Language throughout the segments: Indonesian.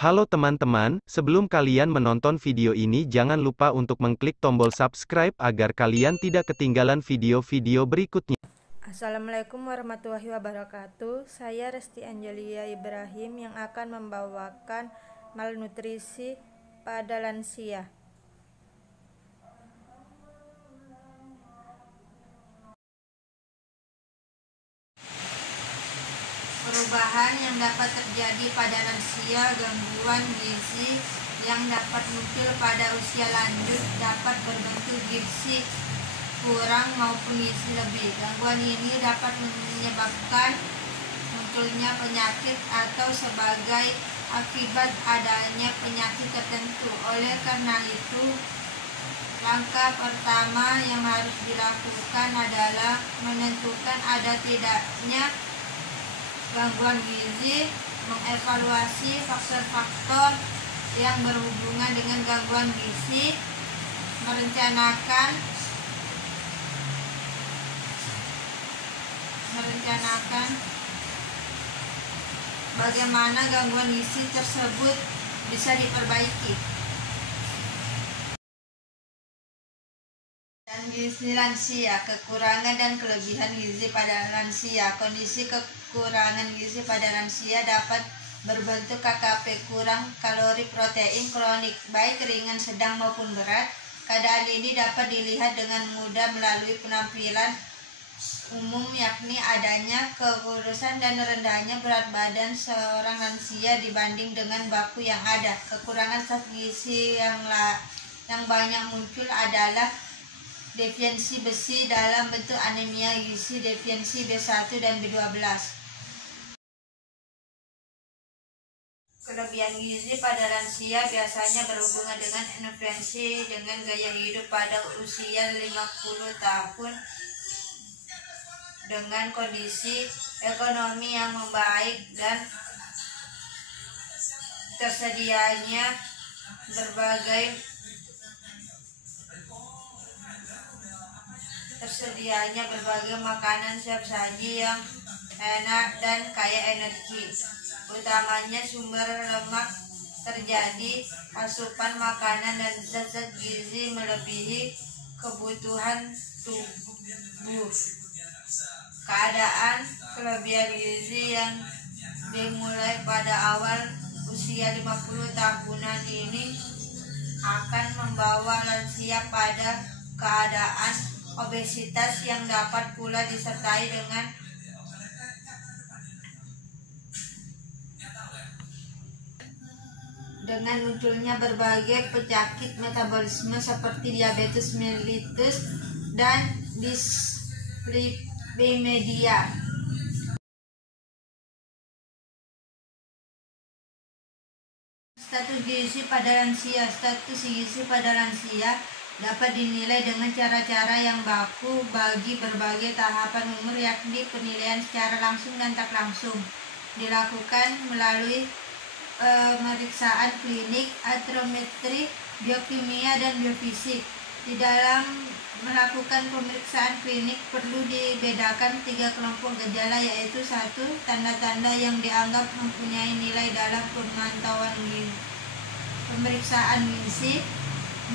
Halo teman-teman, sebelum kalian menonton video ini jangan lupa untuk mengklik tombol subscribe agar kalian tidak ketinggalan video-video berikutnya. Assalamualaikum warahmatullahi wabarakatuh. Saya Resti Angelia Ibrahim yang akan membawakan malnutrisi pada lansia. Perubahan yang dapat terjadi pada lansia, gangguan gizi yang dapat muncul pada usia lanjut dapat berbentuk gizi kurang maupun gizi lebih. Gangguan ini dapat menyebabkan munculnya penyakit atau sebagai akibat adanya penyakit tertentu. Oleh karena itu, langkah pertama yang harus dilakukan adalah menentukan ada tidaknya gangguan gizi, mengevaluasi faktor-faktor yang berhubungan dengan gangguan gizi, merencanakan bagaimana gangguan gizi tersebut bisa diperbaiki. Dan gizi lansia, kekurangan dan kelebihan gizi pada lansia. Kondisi kekurangan gizi pada lansia dapat berbentuk KKP, kurang kalori protein kronik, baik ringan, sedang maupun berat. Keadaan ini dapat dilihat dengan mudah melalui penampilan umum, yakni adanya kekurusan dan rendahnya berat badan seorang lansia dibanding dengan baku yang ada. Kekurangan zat gizi yang banyak muncul adalah defisiensi besi dalam bentuk anemia gizi, defisiensi B1 dan B12. Kelebihan gizi pada lansia biasanya berhubungan dengan intervensi dengan gaya hidup pada usia 50 tahun dengan kondisi ekonomi yang membaik dan tersedianya berbagai makanan siap saji yang enak dan kaya energi, utamanya sumber lemak terjadi, asupan makanan dan zat-zat gizi melebihi kebutuhan tubuh. Keadaan kelebihan gizi yang dimulai pada awal usia 50 tahunan ini akan membawa lansia pada keadaan obesitas yang dapat pula disertai dengan munculnya berbagai penyakit metabolisme seperti diabetes mellitus dan dislipidemia. Status gizi pada lansia dapat dinilai dengan cara-cara yang baku bagi berbagai tahapan umur, yakni penilaian secara langsung dan tak langsung dilakukan melalui pemeriksaan klinik, atrometri, biokimia, dan biofisik. Di dalam melakukan pemeriksaan klinik perlu dibedakan 3 kelompok gejala, yaitu 1. Tanda-tanda yang dianggap mempunyai nilai dalam pemantauan pemeriksaan gizi.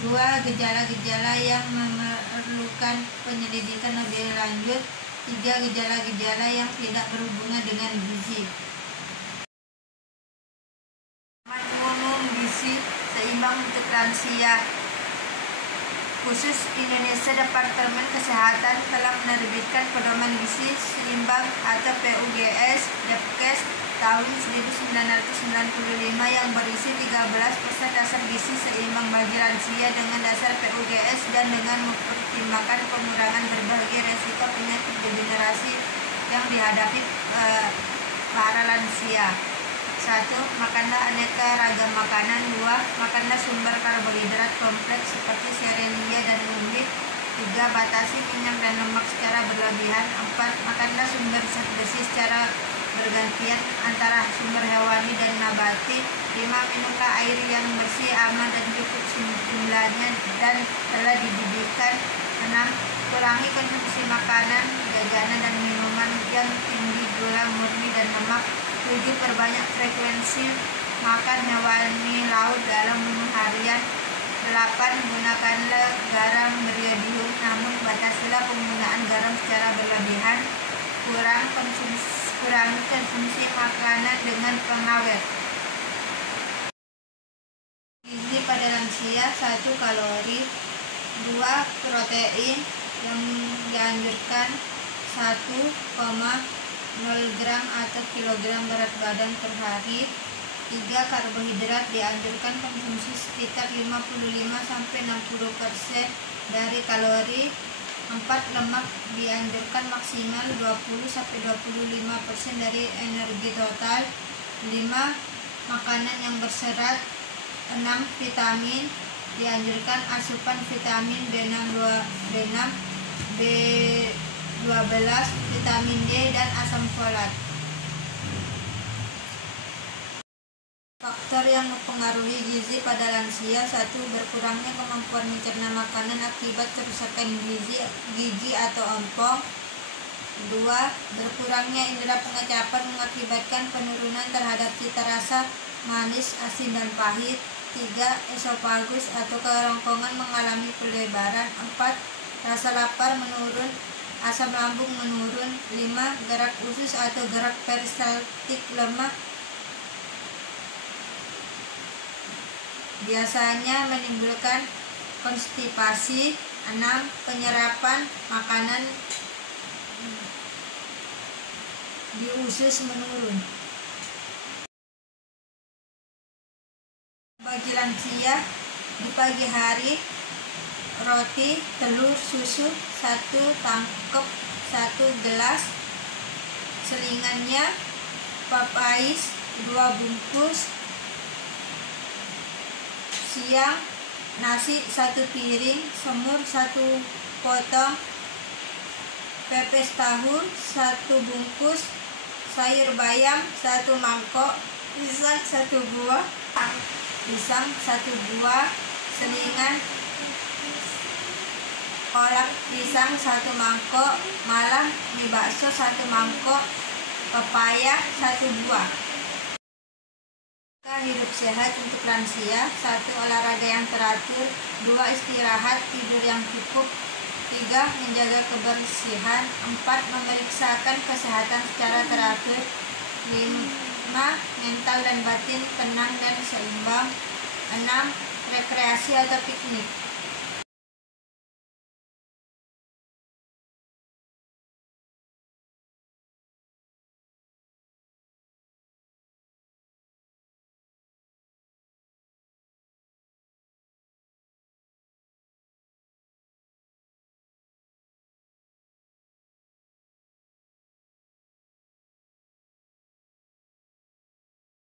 2. Gejala-gejala yang memerlukan penyelidikan lebih lanjut. 3. Gejala-gejala yang tidak berhubungan dengan gizi. Umum gizi seimbang untuk lansia khusus Indonesia, Departemen Kesehatan telah menerbitkan Pedoman Gizi Seimbang atau PUGS Depkes tahun 1995 yang berisi 13 pesan dasar gizi seimbang bagi lansia dengan dasar PUGS dan dengan mempertimbangkan pengurangan berbagai resiko penyakit degenerasi yang dihadapi para lansia. 1. Makanlah aneka ragam makanan. 2. Makanlah sumber karbohidrat kompleks seperti serealia dan umbi. 3. Batasi minyak dan lemak secara berlebihan. 4. Makanlah sumber zat besi secara bergantian antara sumber hewani dan nabati. 5. Minumlah air yang bersih, aman, dan cukup jumlahnya dan telah dididihkan. 6. Kurangi konsumsi makanan, jajanan, dan minuman yang tinggi gula murni dan lemak. 7. Perbanyak frekuensi makan hewani laut dalam menu harian. 8. Gunakanlah garam berlebihan, namun batasilah penggunaan garam secara berlebihan. Kurangi konsumsi makanan dengan pengawet. Gizi pada lansia: 1. Kalori. 2. Protein yang dianjurkan 1,0 gram atau kilogram berat badan per hari. 3. Karbohidrat dianjurkan konsumsi sekitar 55-60% dari kalori. 4. Lemak dianjurkan maksimal 20-25% dari energi total. 5. Makanan yang berserat. 6. Vitamin dianjurkan asupan vitamin B6, B12, vitamin D, dan asam folat. Faktor yang mempengaruhi gizi pada lansia: 1. Berkurangnya kemampuan mencerna makanan akibat kerusakan gigi atau ompong. 2. Berkurangnya indera pengecapan mengakibatkan penurunan terhadap cita rasa manis, asin, dan pahit. 3. Esofagus atau kerongkongan mengalami pelebaran. 4. Rasa lapar menurun, asam lambung menurun. 5. Gerak usus atau gerak peristaltik lemah biasanya menimbulkan konstipasi. 6. Penyerapan makanan di usus menurun. Bagi lansia, di pagi hari, roti, telur, susu 1 tangkep 1 gelas, selingannya papais 2 bungkus. Siang, nasi 1 piring, semur 1 potong, pepes tahu 1 bungkus, sayur bayam 1 mangkok, pisang 1 buah, selingan kolak pisang 1 mangkok, malam mie bakso 1 mangkok, pepaya 1 buah. Hidup sehat untuk lansia: 1. Olahraga yang teratur. 2. Istirahat, tidur yang cukup. 3. Menjaga kebersihan. 4. Memeriksakan kesehatan secara teratur. 5. Mental dan batin tenang dan seimbang. 6. Rekreasi atau piknik.